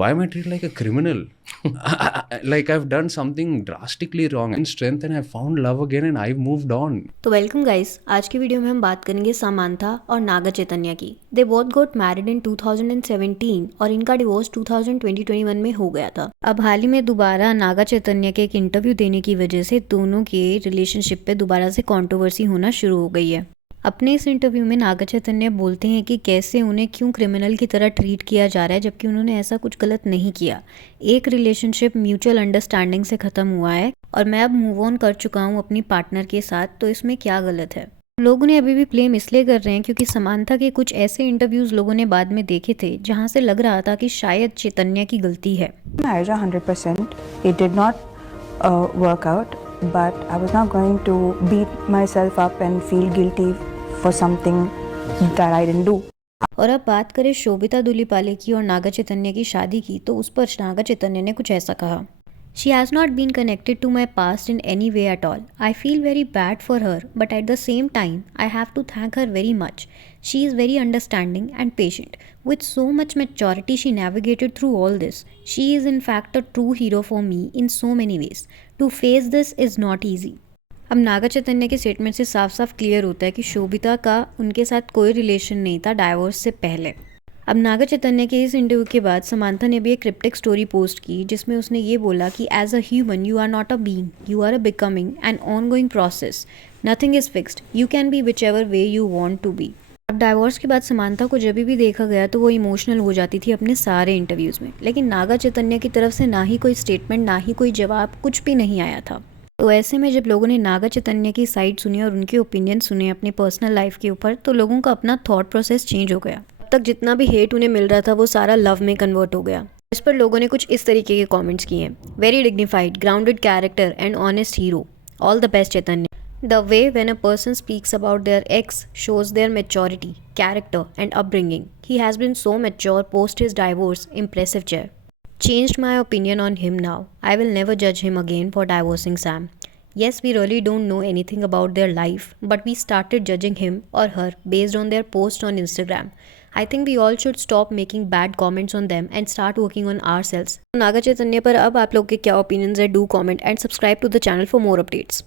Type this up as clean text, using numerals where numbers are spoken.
why am I treated like a criminal? Like I've done something drastically wrong and strength, and I found love again and I've moved on. तो welcome guys, आज की video में हम बात करेंगे Samantha और नागा चैतन्य की। They both got married in 2017 और इनका डिवोर्स 2020-21 में हो गया था। अब हाल ही में दोबारा नागा चैतन्य के एक इंटरव्यू देने की वजह से दोनों के रिलेशनशिप पे दोबारा से कंट्रोवर्सी होना शुरू हो गई है। अपने इस इंटरव्यू में नागा चैतन्य बोलते हैं कि कैसे उन्हें क्यों क्रिमिनल की तरह ट्रीट किया जा रहा है, जबकि उन्होंने ऐसा कुछ गलत नहीं किया। एक रिलेशनशिप म्यूचुअल अंडरस्टैंडिंग से ख़त्म हुआ है और मैं अब मूव ऑन कर चुका हूँ अपनी पार्टनर के साथ, तो इसमें क्या गलत है। लोग उन्हें अभी भी ब्लेम इसलिए कर रहे हैं क्योंकि समांथा के कुछ ऐसे इंटरव्यूज़ लोगों ने बाद में देखे थे जहाँ से लग रहा था कि शायद चैतन्य की गलती है। Marriage 100%. It did not work out, but I was not going to beat myself up and feel guilty for something that I didn't do. और अब बात करें शोभिता धुलीपाले की और नागा चैतन्य की शादी की, तो उस पर नागा चैतन्य ने कुछ ऐसा कहा। She has not been connected to my past in any way at all. I feel very bad for her, but at the same time, I have to thank her very much. She is very understanding and patient. With so much maturity, she navigated through all this. She is in fact a true hero for me in so many ways. To face this is not easy. अब नागा चैतन्य के statement से साफ साफ clear होता है कि शोभिता का उनके साथ कोई रिलेशन नहीं था डाइवोर्स से पहले। अब नागा चैतन्य के इस इंटरव्यू के बाद समांथा ने भी एक क्रिप्टिक स्टोरी पोस्ट की जिसमें उसने ये बोला कि as a human you are not a being, you are a becoming an ongoing process, nothing is fixed, you can be whichever way you want to be. अब divorce के बाद Samantha को जब भी देखा गया तो वो इमोशनल हो जाती थी अपने सारे इंटरव्यूज़ में, लेकिन नागा चैतन्य की तरफ से ना ही कोई स्टेटमेंट ना ही कोई जवाब, कुछ भी नहीं आया था। तो ऐसे में जब लोगों ने नागा चैतन्य की साइड सुनी और उनके ओपिनियन सुने अपनी पर्सनल लाइफ के ऊपर, तो लोगों का अपना थॉट प्रोसेस चेंज हो गया। अब तक जितना भी हेट उन्हें मिल रहा था वो सारा लव में कन्वर्ट हो गया। इस पर लोगों ने कुछ इस तरीके के कमेंट्स किए हैं। Very dignified, grounded character and honest hero, all the best Chaitanya. The way when a person speaks about their ex shows their maturity, character and upbringing. He has been so mature post his divorce, impressive chair. Changed my opinion on him now. I will never judge him again for divorcing Sam. Yes, we really don't know anything about their life, but we started judging him or her based on their post on Instagram. I think we all should stop making bad comments on them and start working on ourselves. Naga Chaitanya पर अब आप लोग के क्या opinions है? Do comment and subscribe to the channel for more updates.